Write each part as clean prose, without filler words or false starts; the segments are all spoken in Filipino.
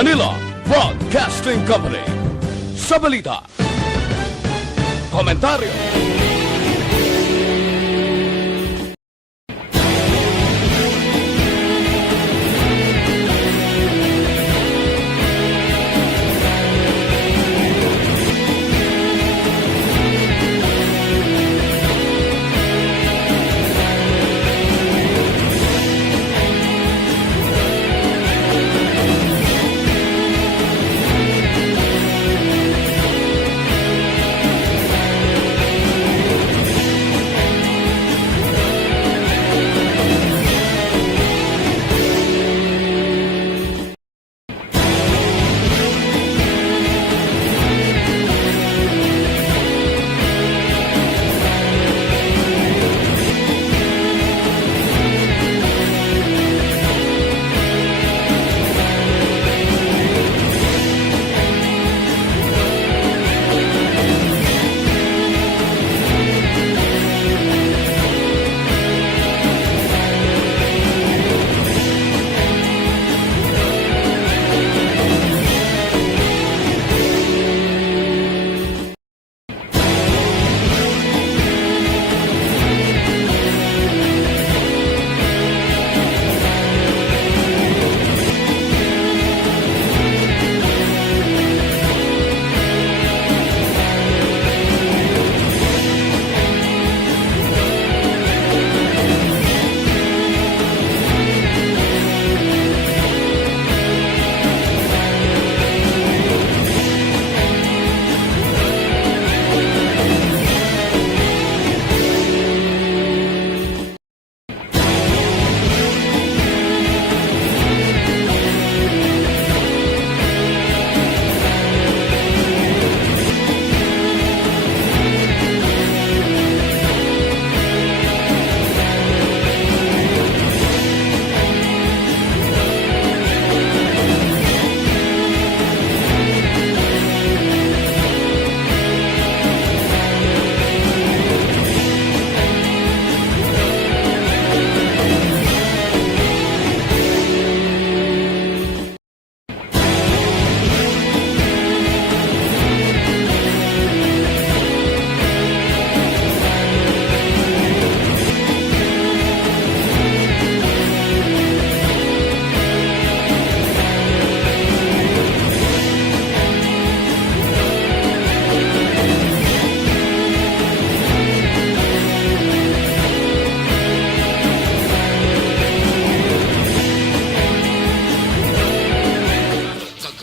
Manila Broadcasting Company. Sa balita, komentaryo,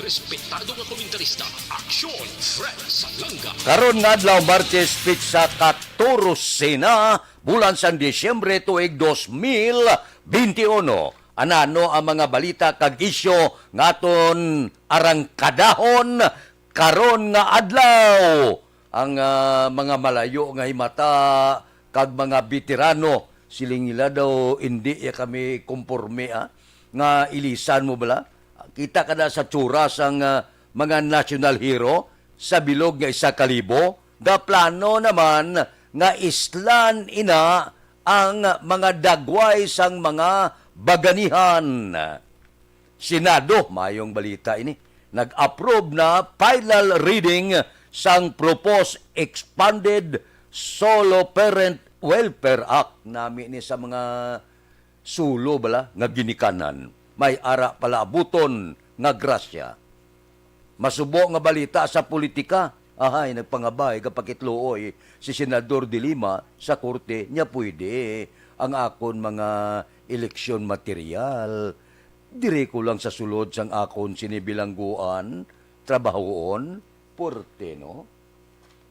respetado nga komentarista, Aksyon Fred Salanga. Karon nga adlaw Martes pitsa 14 na bulan sa Disyembre tuig 2021. Anano ang mga balita kag isyo ngaton arangkadahon karon nga adlaw. Ang mga malayo nga himata kag mga veterano siling nila daw hindi ya kami komporme nga ilisan mo bala. Kita ka na sa tsuras ang mga national hero sa bilog nga 1,000. Da plano naman nga islan ina ang mga dagway sang mga baganihan. Senado, mayong balita ini, nag-approve na final reading sang proposed expanded solo parent welfare act nami ni sa mga sulo bala nga ginikanan. May ara pala abuton nga grasya. Masubo nga balita sa politika. Ahay, nagpangabay kapakitluoy si Senador de Lima sa korte niya pwede ang akon mga eleksyon material. Dire ko lang sa sulod sang akon sinibilangguan, trabahoon, porte, no?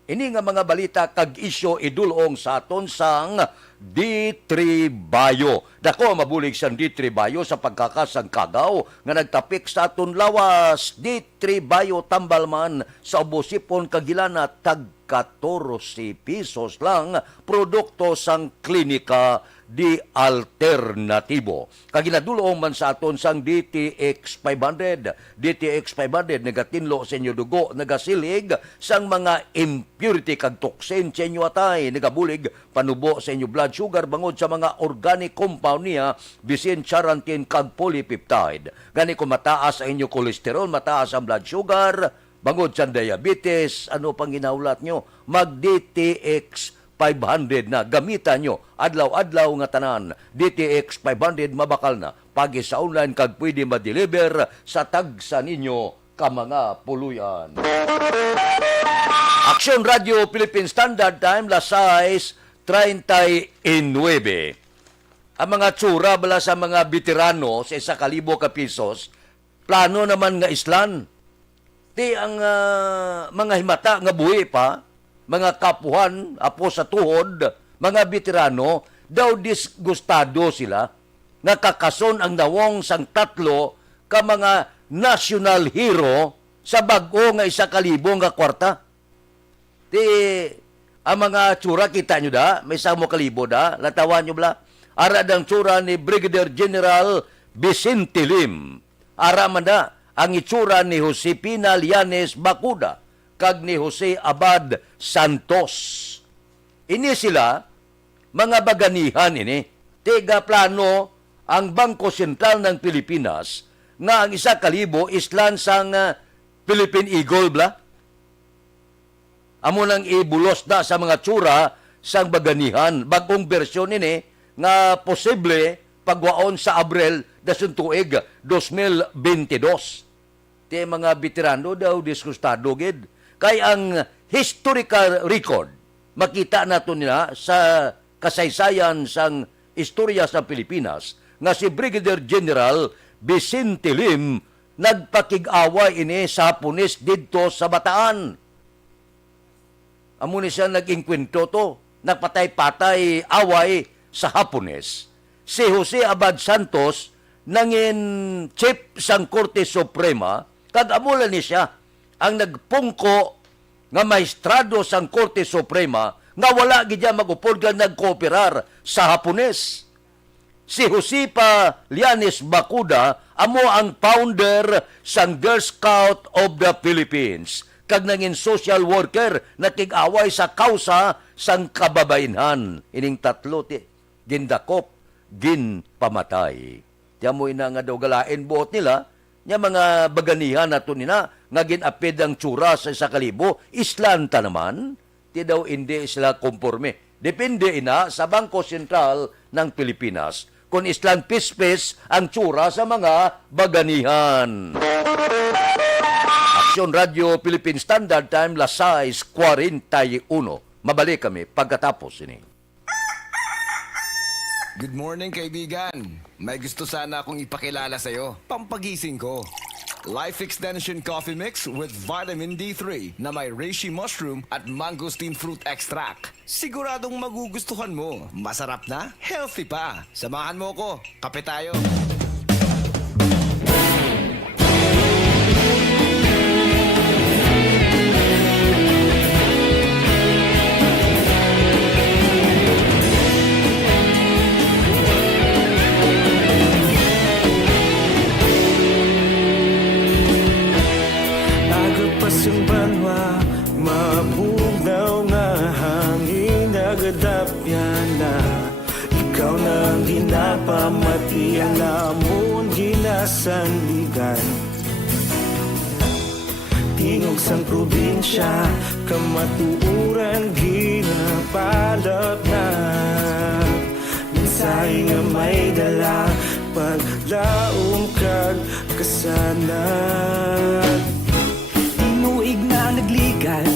Ini nga mga balita kag isyo idulong sa aton sang D3 Bayo. Dako mabulig sang D3 Bayo sa pagkakasang kagaw nga nagtapik sa aton lawas. D3 Bayo tambalman sa ubosipon kagilana tag 14 pesos lang produkto sang klinika di alternatibo. Kaginadulong man sa aton sang DTX 500. DTX 500 nagatinlo sa inyo dugo, nagasilig sang mga impurity kag toxin sa inyo atay, nagabulig panubo sa inyo blood sugar bangod sa mga organic compound niya, bisin charantin kag polypeptide. Gani kung mataas ang inyo kolesterol, mataas ang blood sugar, bangod sa diabetes, ano pang ginaulat nyo? Mag-DTX 500 na gamitan nyo adlaw-adlaw nga tanan. DTX 500 mabakal na pagi sa online kag pwede ma-deliver sa tagsa ninyo ka mga puluyan. Action Radio Philippine Standard Time las 6:39. Ang mga tsura bala sa mga veterano sa 1,000 ka pesos, plano naman nga islan. Ti ang mga himata nga buhi pa, mga kapuhan, apo sa tuhod, mga veterano, daw disgustado sila, nga kakason ang nawong sang 3 ka mga national hero sa bag-o nga 1,000 nga kwarta. Ti, ang mga tsura, kita nyo da, may 1,000 da, latawan nyo bala, ara dang tsura ni Brigadier General Vicente Lim, ara man da, ang itsura ni Josepina Lianes Bacuda, kag ni Jose Abad Santos. Ini sila, mga baganihan ini, tiga plano ang Bangko Sentral ng Pilipinas nga ang 1,000 islan sang Philippine Eagle bla. Amo nang ibulos da sa mga tsura sang baganihan. Bagong bersyon ini nga posible pagwaon sa Abril dasun tuig 2022. Ti mga veterano daw diskustado gid. Kay ang historical record, makita nato nila sa kasaysayan sang istorya sa Pilipinas, nga si Brigadier General Vicente Lim nagpakig-away ini sa punis didto sa Bataan. Amo ni siya naging kwento to, nagpatay-patay away sa Hapones. Si Jose Abad Santos nangin chief sang Korte Suprema, kag amula ni siya ang nagpungko nga maestrado sang Korte Suprema nga wala gidya magupod nga nagkooperar sa Hapones. Si Josepa Lianes Bacuda amo ang founder sang Girl Scout of the Philippines, kag nangin social worker na tig-away sa kausa sang kababainhan. Ining 3 ti gindakop, ginpamatay. Tiyan mo ina nga daw galain buot nila, nya mga baganihan nato nina nga ginapid ang tsura sa 1,000, islanta naman, ti daw hindi sila komporme. Depende ina sa Bangko Sentral ng Pilipinas kung islang pispis ang tsura sa mga baganihan. Action Radio Philippine Standard Time, las 6:41. Mabalik kami pagkatapos ini. Good morning, kaibigan. May gusto sana akong ipakilala sa'yo. Pampagising ko. Life Extension Coffee Mix with Vitamin D3 na may reishi mushroom at mangosteen fruit extract. Siguradong magugustuhan mo. Masarap na, healthy pa. Samahan mo ko. Kape tayo. Pasang banwa, mabugnaw nga hangin nagadapyan na. Ikaw na ang ginapamatian namon ginasandigan. Tingog sang probinsya, kamatuuran ginapalap na. Minsay nga may dala, paglaom kag kasanan. Tuig na nagligan,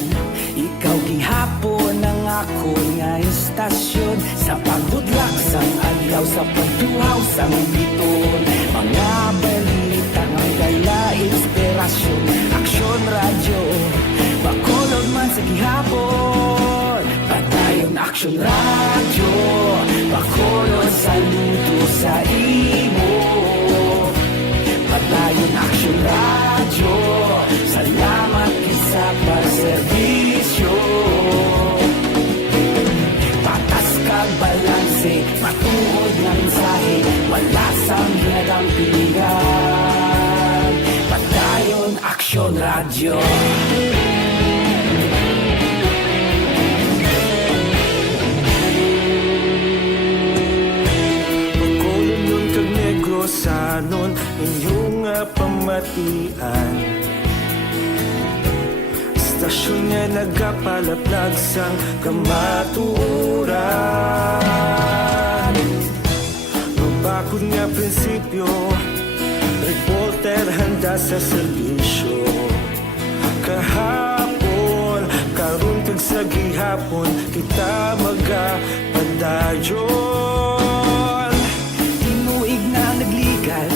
ikaw gihapon ang ako nga istasyon. Sa pagdudlak sang adlaw, sa pagduhaw sang biton. Mga balita nga dala inspirasyon. Aksyon radyo, bakolog man sa gihapon. Padayon aksyon radyo, bakolog saludo sa imo. Padayon aksyon radyo, salamat sa pagserbisyo. Patas kag balance balanse, matuod na mensahe, wala sang ginagampingan. Padayon Aksyon Radyo. Pagkulong nun kag negrosanon inyong pamatian. Istasyon nga nagapalaplag sang kamaturan. Mabakod nga prinsipyo, reporter handa sa serbisyo. Kahapon, karon kag sa gihapon, kita magapadayon. Tinuig na nagligan,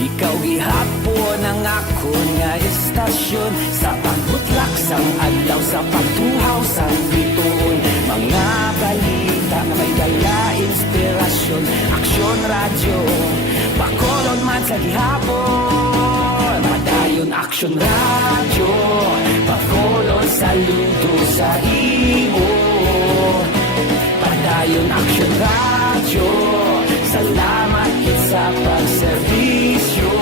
ikaw gihapon ang ako nga estasyon. Sa pagbutlak sang adlaw, sa pagtuhaw sang bituon, mga balita na may dala inspirasyon. Aksyon Radyo, bakolon man sa gihapon. Padayon Aksyon Radyo, bakolon saludo sa imo. Padayon Aksyon Radyo, salamat kit sa pagserbisyo.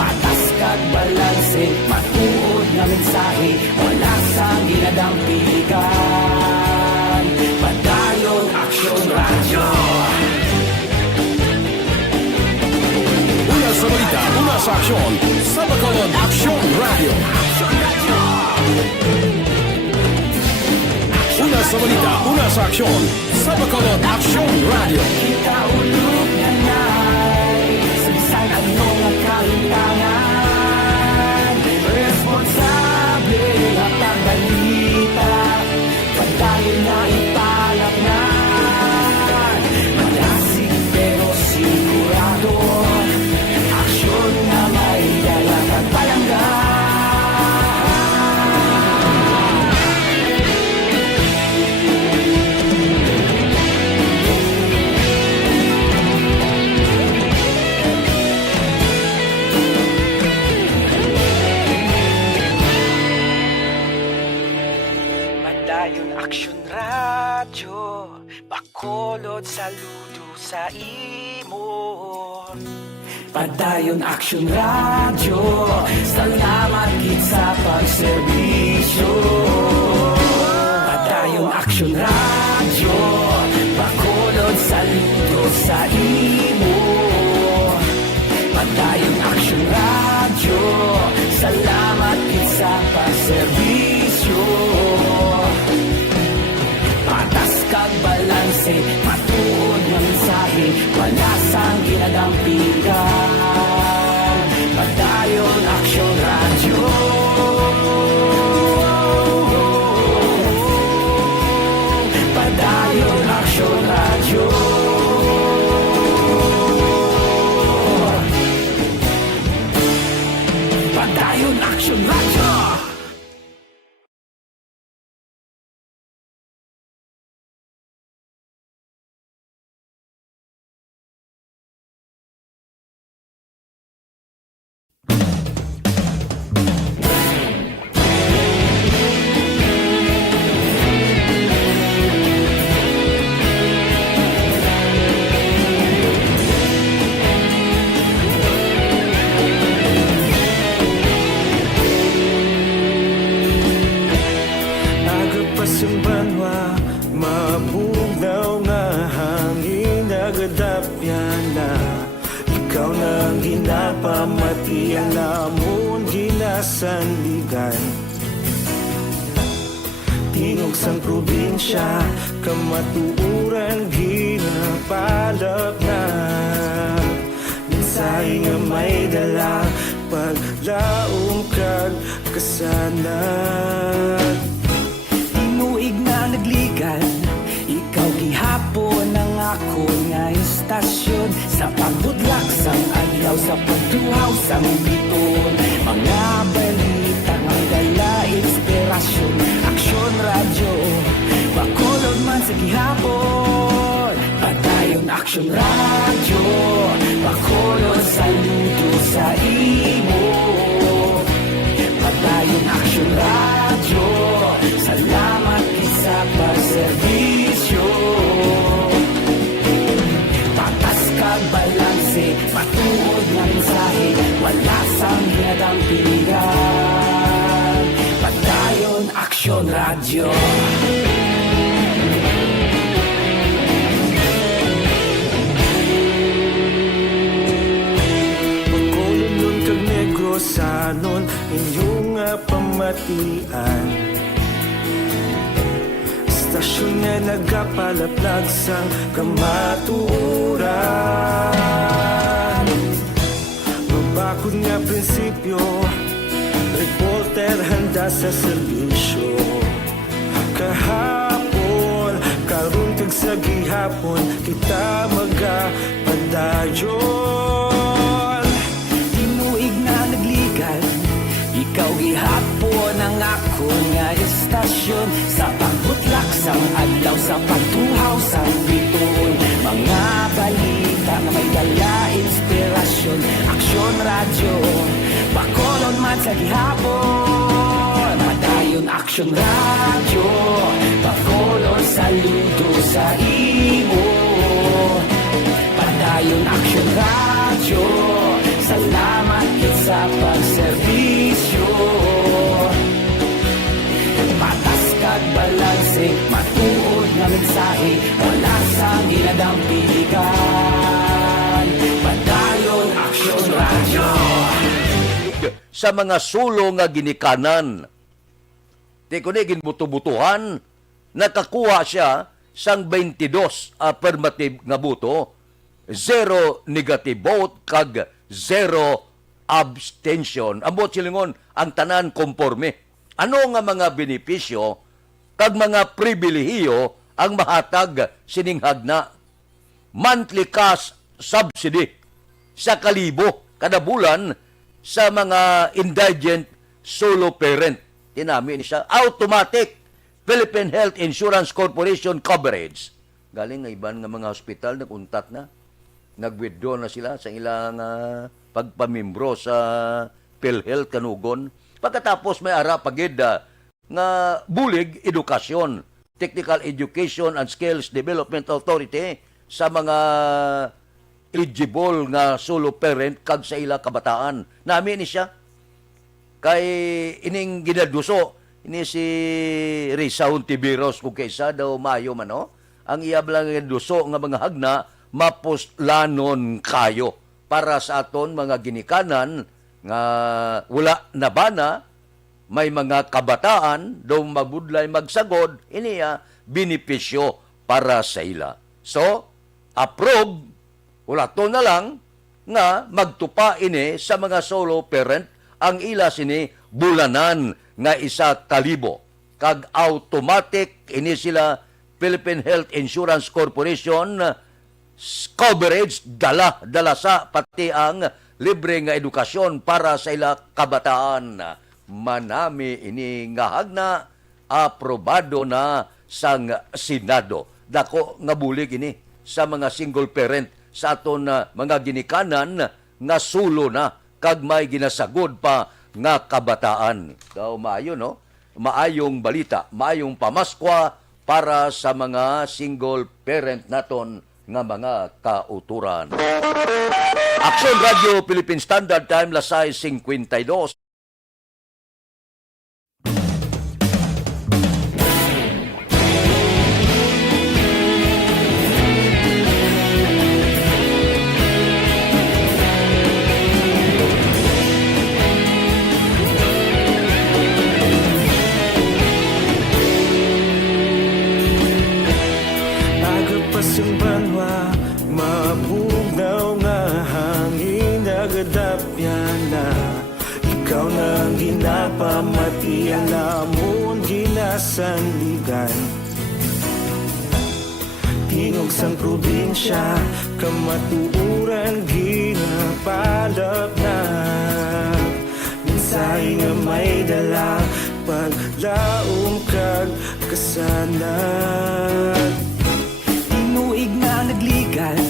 Patas kag balanse, matuod na mensahe, wala sang ginadampigan. Padayon Aksyon Radyo. Una sa balita, una sa aksyon, sa Bacolod Aksyon Radio. Una sa balita, una sa aksyon, sa Bacolod Aksyon Radio. Kita ulog na na'y sabisan anong nagkahintangan. Responsable at ang balita, padayon na ipalak na. Malasig pero sigurado, aksyon na may dalang at palanggan. Padayon Aksyon Radyo, bakolod saludo sa imo. Padayon Aksyon Radyo, salamat kit sa pagserbisyo. Padayon Aksyon Radyo, bakolod saludo sa imo. Padayon Aksyon Radyo, salamat kit sa pagserbisyo. Patas kag balanse, matuod na mensahe, wala sang ginadampigan. Padayon Aksyon Radyo. Padayon Aksyon Radyo. Padayon Aksyon Radyo. Agapasumbanwa, mabugnaw nga hangin nagadapyan na. Ikaw nang ginapamatian namon ginasandigan. Tingog sang probinsya, kamatuuran ginapalap na. Mensahe nga may dala, paglaong kag kasanat. Tinuig na nagligan, ikaw gihapon ang ako nga estasyon. Sa pagbudlak sang adlaw, sa pagtuhaw sang biton, mga balita nga dala inspirasyon. Aksyon Radyo, bakolod man sa gihapon. Padayon Aksyon Radyo, bakolod saludo sa imo. Padayon Aksyon Radyo, salamat kit sa pagserbisyo. radyo. Pagkulunod kag negro sanon inyong pamatian. Istasyon nga nagapalaplag sang kamaturan. Mabakod nga prinsipyo, reporter handa sa serbisyo. Kahapon, karon kag sa gihapon, kita magapadayon. Tinuig na nagligan, ikaw gihapon ang ako nga istasyon. Sa pagbutlak sang adlaw, sa pagtuhaw sang bituon. Mga balita na may dala inspirasyon. Aksyon radyo, bakolon man sa gihapon. Madayon aksyon radyo, bakolon saludo sa imo. Padayon aksyon radyo, salamat kit sa pagserbisyo. Patas kag balanse, matuod nga mensahe, wala sang ginadang piligan. Padayon aksyon radyo. Sa mga sulo nga ginikanan. Di ko na ginbuto-butuhan, nakakuha siya sang 22 affirmative nga buto, 0 negative vote, kag 0 abstention. Ambot silingon, ang tanan konforme. Ano nga mga benepisyo, kag mga pribilehiyo ang mahatag sininghag na monthly cash subsidy sa kalibo kada bulan sa mga indigent solo parent. Tinami ni siya automatic Philippine Health Insurance Corporation coverage. Galing nga iban nga mga hospital naguntat na. Nag-withdraw na sila sa ilang pagpamimbro sa PhilHealth kanugon. Pagkatapos may ara pagid nga bulig edukasyon, Technical Education and Skills Development Authority sa mga eligible nga solo parent kag sa ila kabataan. Nami ni siya kay ining ginaduso ini si Risa Hontiveros kung kaysa daw mayo man no. Ang iyablang duso nga mga hagna maposlanon kayo para sa aton mga ginikanan nga wala na bana, may mga kabataan daw mabudlay magsagod, iniya benepisyo para sa ila. So, approve, wala to na lang nga magtupa ini sa mga solo parent ang ila sini bulanan nga 1,000. Kag automatic ini sila Philippine Health Insurance Corporation coverage dala sa pati ang libre nga edukasyon para sa ila kabataan. Manami ini nga hagna aprobado na sang Senado. Dako nga bulig ini sa mga single parent sa aton mga ginikanan nga sulo na kag may ginasagod pa nga kabataan. Daw maayo no? Maayong balita, maayong pamaskwa para sa mga single parent naton nga mga kauturan. Action Radio Philippine Standard Time lasay 52. Yung banwa, mabugnaw nga hangin nagadapyan na. Ikaw na ang ginapamatian namon ginasanligan. Tingog sang probinsya, kamatuuran ginapalap na. Minsay nga may dala, paglaom kag kasanan. Tinuig na nagligan,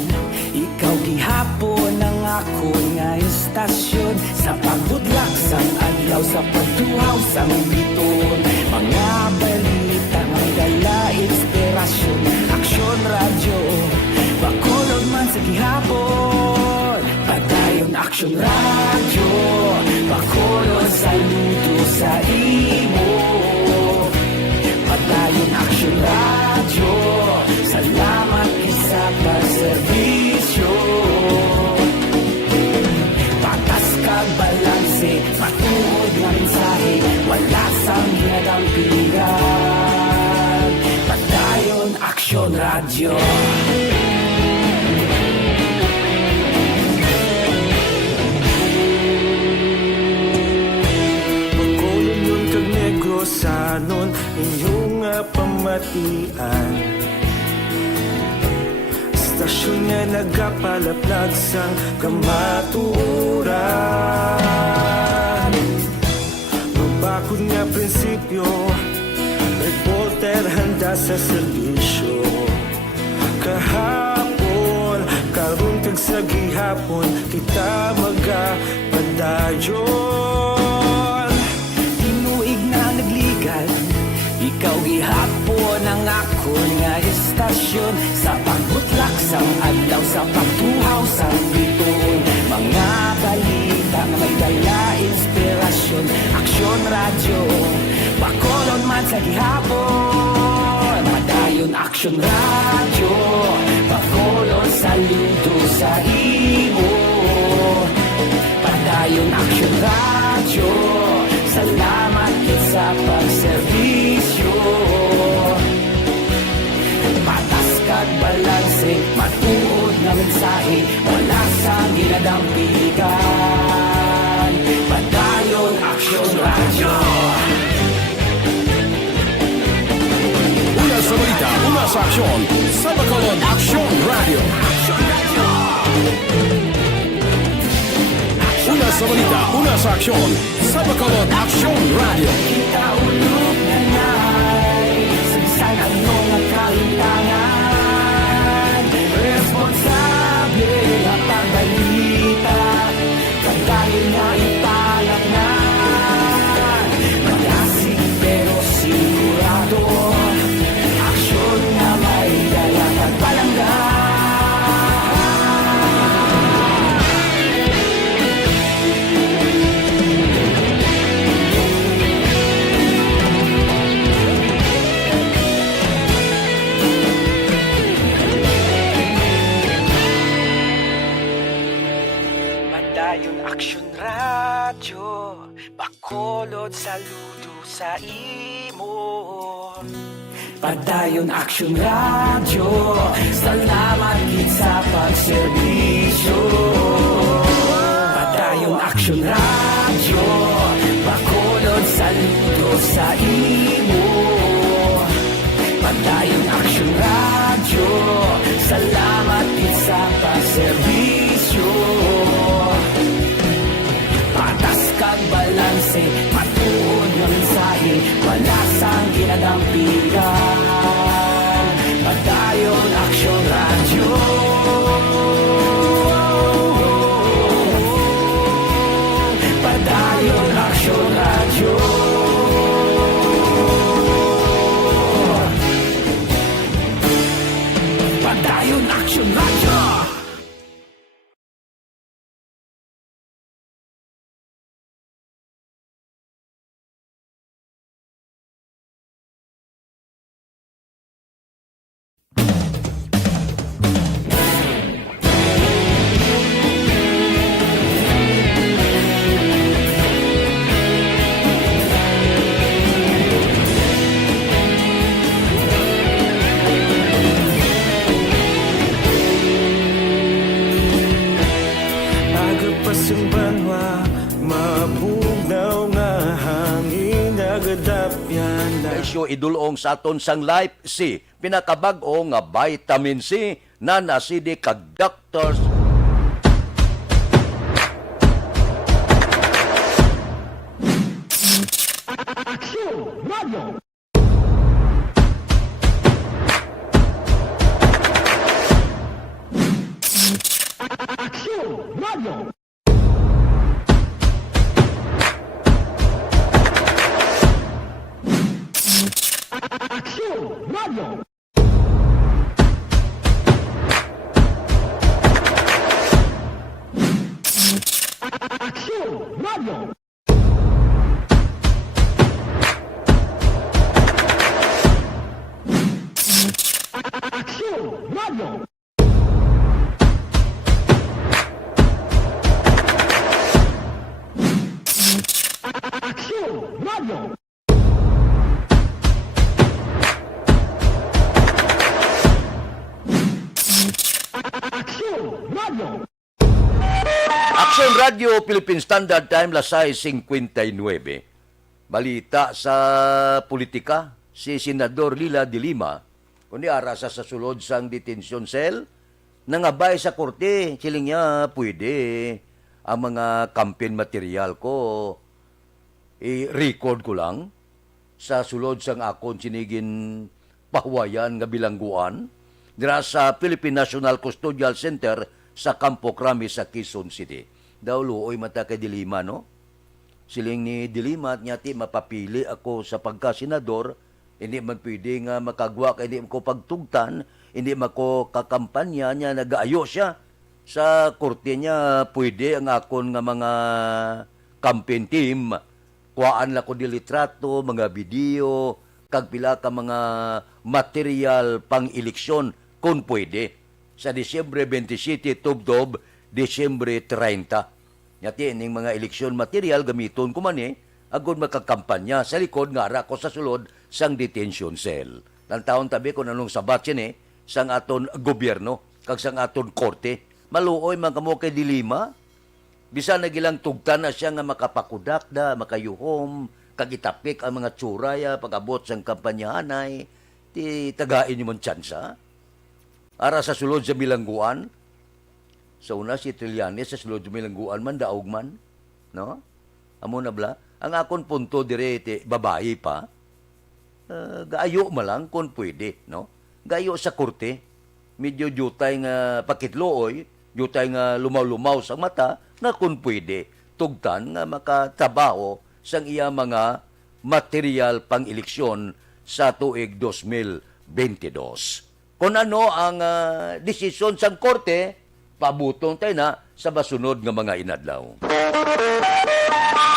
ikaw gihapon ang ako nga istasyon. Sa pagbudlak sang adlaw, sa pagtuhaw sang biton. Mga balita may dala inspirasyon. Aksyon radyo, bakolog man sa gihapon. Padayon aksyon radyo, bakolog saludo sa imo. Action Radio. Pagkulong nun kag negrosanon inyong pamatian. Istasyon nga nagapalaplag sang kamaturan. Magbakod nga prinsipyo, reporter handa sa serbisyo. Kahapon, karon kag sa gihapon, kita magapadayon. Tinuig na nagligal, ikaw gihapon ang ako nga estasyon. Sa pagbutlak sang adlaw, sa pagtuhaw sang bituon. Mga balita na may dala inspirasyon. Aksyon Radio, Bacolod man sa gihapon. Madayon Aksyon Radio, Bacolod saludo sa imo. Padayon Aksyon Radio, salamat kit sa pagserbisyo. Patas kag balanse, matuod na mensahe, wala sa ginadampigan. Padayon Aksyon Radio. Una sa balita, una sa aksyon, sa Bacolod Action Radio. Una sa balita, una sa aksyon, sa Bacolod Action Radio. Kita ulog na na'y Sagsan ang mga kalintangan. Responsable at ang balita, pagdahil na ipalang na. Malasig pero sigurado, aksyon na may dalang at palanggan. Padayon Aksyon Radio, Bacolod saludo sa imo. Padayon Aksyon Radio, salamat kit sa pagserbisyo. Padayon Aksyon Radio, Bacolod saludo sa imo. Padayon Aksyon Radio, salamat kit sa pagserbisyo. Patas kag balanse, matuod nga mensahe, wala sang ginadampigan. Padayon Aksyon Radio. Padayon Aksyon Radio. Padayon Aksyon Radio. Agapasang banwa, mabugnaw nga hangin nagadapyan na. Isyo idulong sa aton sang Life C, pinakabag-o nga vitamin C na nasidi kag doctors. Action Radio Philippine Standard Time, las 6:59. Balita sa politika, si Senador Lila de Lima, kundi arasa sa sulod sang detention cell, nangabay sa korte, siling niya, pwede ang mga campaign material ko, i-record ko lang, sa sulod sang akon sinigin pahuwayan nga bilangguan, dira sa Philippine National Custodial Center sa Campo Crame sa Quezon City. Daw luoy mata kay Dilima, no? Siling ni Dilima at nyati mapapili ako sa pagkasenador, hindi man pwede nga makagwa, hindi ko pagtugtan, hindi mako kakampanya niya, nag-aayo siya. Sa korte niya, pwede ang akon nga mga campaign team, kuhaan lang ko di litrato, mga video, kagpila ka mga material pang eleksyon, kung pwede. Sa Disyembre 27, tubdob, Disyembre 30. Nyati, ining mga eleksyon material, gamiton ko man agod makakampanya sa likod nga ara ko sa sulod sang detention cell. Nang taon tabi ko nanong sabat yan sang aton gobyerno, kag sang aton korte. Maluoy man kamo kay Dilima, bisan nagilang tugtan na siya nga makapakudak da, makayuhom, kagitapik ang mga tsuraya, pag-abot sang kampanyahanay, ti tagain nyo man tsansa. Ara sa sulod sa bilangguan, sa una si Trillanes, sa sulod sa bilangguan man, daog man, no? Amo na bla? Ang akon punto direte, babae pa, gaayo malang kung pwede, no? Gaayo sa korte, medyo jutay nga pakitlooy, jutay nga lumaw-lumaw sa mata, nga kung pwede, tugtan nga makatrabaho sang iya mga material pang eleksyon sa tuig 2022. Kung ano ang desisyon sang korte, pabutong tayo na sa basunod nga mga inadlaw.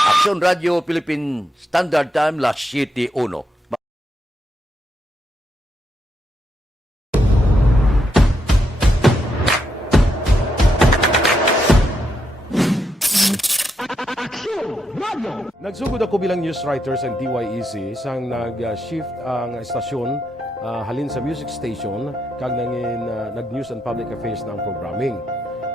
Action Radio Philippine Standard Time, las 7:01. Nagsugod ako bilang news writer sa DYEC sang nag-shift ang estasyon halin sa music station kag nangin nag-news and public affairs na ang programming.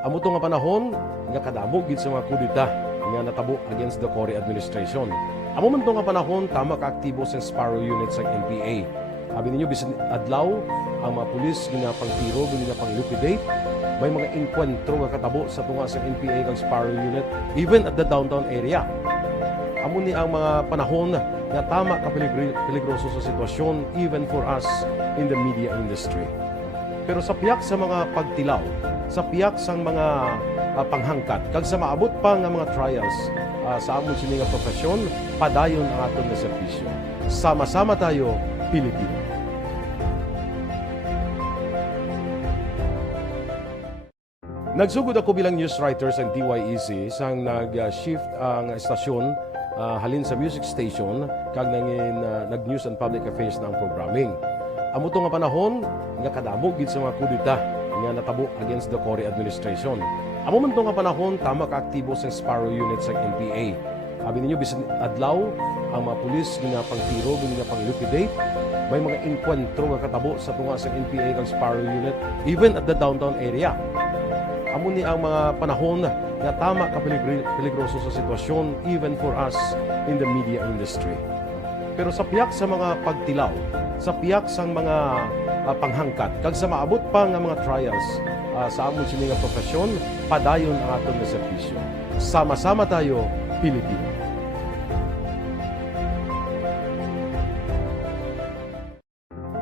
Amo to nga panahon nga kadamo gid sa mga kudita nga natabo against the Cory administration. Amo man to nga panahon tama ka aktibo sa Sparrow unit sa NPA. Abi ninyo bisan adlaw ang mga pulis nga pangtiro nga pang-liquidate. May mga enkwentro nga katabo sa tunga sa NPA kag Sparrow unit even at the downtown area. Amo ni ang mga panahon nga tama ka peligroso sa sitwasyon even for us in the media industry. Pero sa piyak sa mga pagtilaw, sa piyak sang mga panghangkat, kag sa maabot pa nga mga trials sa amon sini nga profesyon, padayon ang aton nga serbisyo. Sama-sama tayo, Pilipino. Nagsugod ako bilang news writer sa DYEC sang nag-shift ang estasyon halin sa music station kag nangin nag-news and public affairs na ang programming. Amo to nga panahon nga kadamo gid sa mga kudita nga natabo against the Cory administration. Amo man to nga panahon tama ka aktibo sa Sparrow unit sa NPA. Abi ninyo bisan adlaw ang mga pulis nga pangtiro nga pang-liquidate. May mga enkwentro nga katabo sa tunga sa NPA kag Sparrow unit even at the downtown area. Amo ni ang mga panahon nga tama ka peligroso sa sitwasyon even for us in the media industry. Pero sa piyak sa mga pagtilaw, sa piyak sang mga panghangkat, kag sa maabot pa nga mga trials sa amon sini nga profesyon, padayon ang aton nga serbisyo. Sama-sama tayo, Pilipino.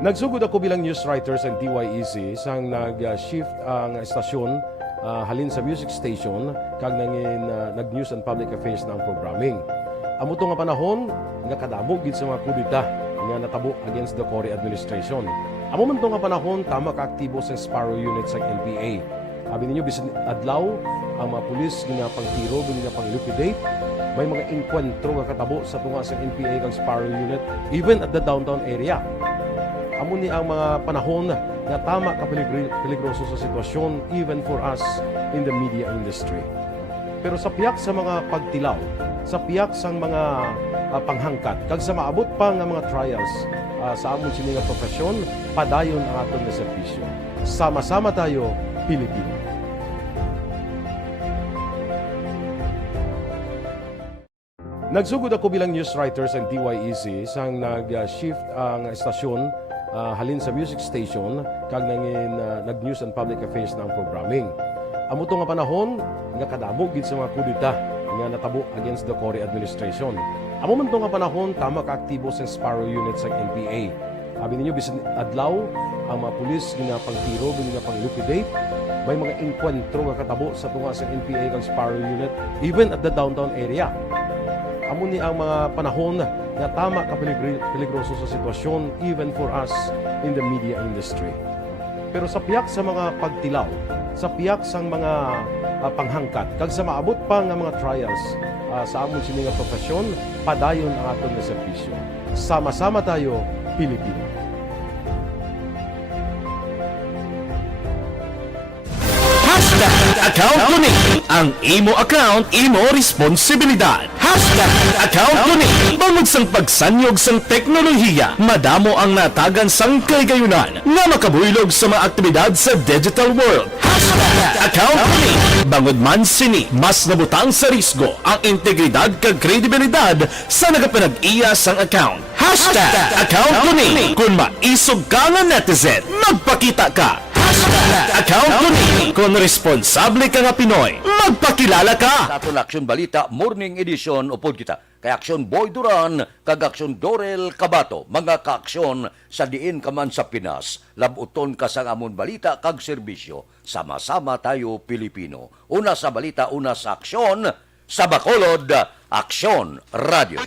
Nagsugod ako bilang news writer sa DYEC sang nag-shift ang estasyon halin sa music station kag nangin nag-news and public affairs na ang programming. Amo to nga panahon nga kadamo gid sa mga kudita nga natabo against the Cory administration. Amo man to nga panahon tama ka aktibo sa Sparrow unit sa NPA. Abi ninyo bisan adlaw ang mga pulis nga pangtiro nga pang-liquidate. May mga enkwentro nga katabo sa tunga sa NPA kag Sparrow unit even at the downtown area. Amo ni ang mga panahon nga tama ka peligroso sa sitwasyon even for us in the media industry. Pero sa piyak sa mga pagtilaw, sa piyak sang mga panghangkat, kag sa maabot pa nga mga trials sa amon sini nga profesyon, padayon ang aton nga serbisyo. Sama-sama tayo, Pilipino. Nagsugod ako bilang news writer sa DYEC sang nag-shift ang estasyon halin sa music station kag nangin nag-news and public affairs na ang programming. Amo to nga panahon nga kadamo gid sa mga kudita nga natabo against the Cory administration. Amo man to nga panahon tama ka aktibo sa Sparrow unit sa NPA. Abi ninyo bisan adlaw ang mga pulis nga pangtiro nga pang-liquidate. May mga enkwentro nga katabo sa tunga sa NPA kag Sparrow unit even at the downtown area. Amo ni ang mga panahon na tama ka peligroso sa sitwasyon even for us in the media industry. Pero sa piyak sa mga pagtilaw, sa piyak sa mga panghangkat, kag sa maabot pa nga mga trials sa amon sini nga profesyon, padayon ang aton nga serbisyo. Sama-sama tayo, Pilipino. Account Kuning. Ang imo account, imo responsibilidad. Account Kuning. Bangod sang pagsanyog sang teknolohiya, madamo ang natagan sang kaygayunan nga makabuylog sa mga aktibidad sa digital world. Account Kuning. Bangod man sini, mas nabutang sa risgo ang integridad kag kredibilidad sa nagapanag-iya sang account. Account Kuning. Kung maisog ka nga netizen, magpakita ka. Account Kuning. Kung responsable ka nga Pinoy, magpakilala ka. Sa aton Aksyon Balita Morning Edition upod kita kay Aksyon Boy Duran kag Aksyon Dorel Cabato, mga kaaksyon sa diin ka man sa Pinas, labuton ka sa amon balita kag serbisyo. Sama-sama tayo Pilipino. Una sa balita, una sa aksyon, sa Bacolod, Aksyon Radio.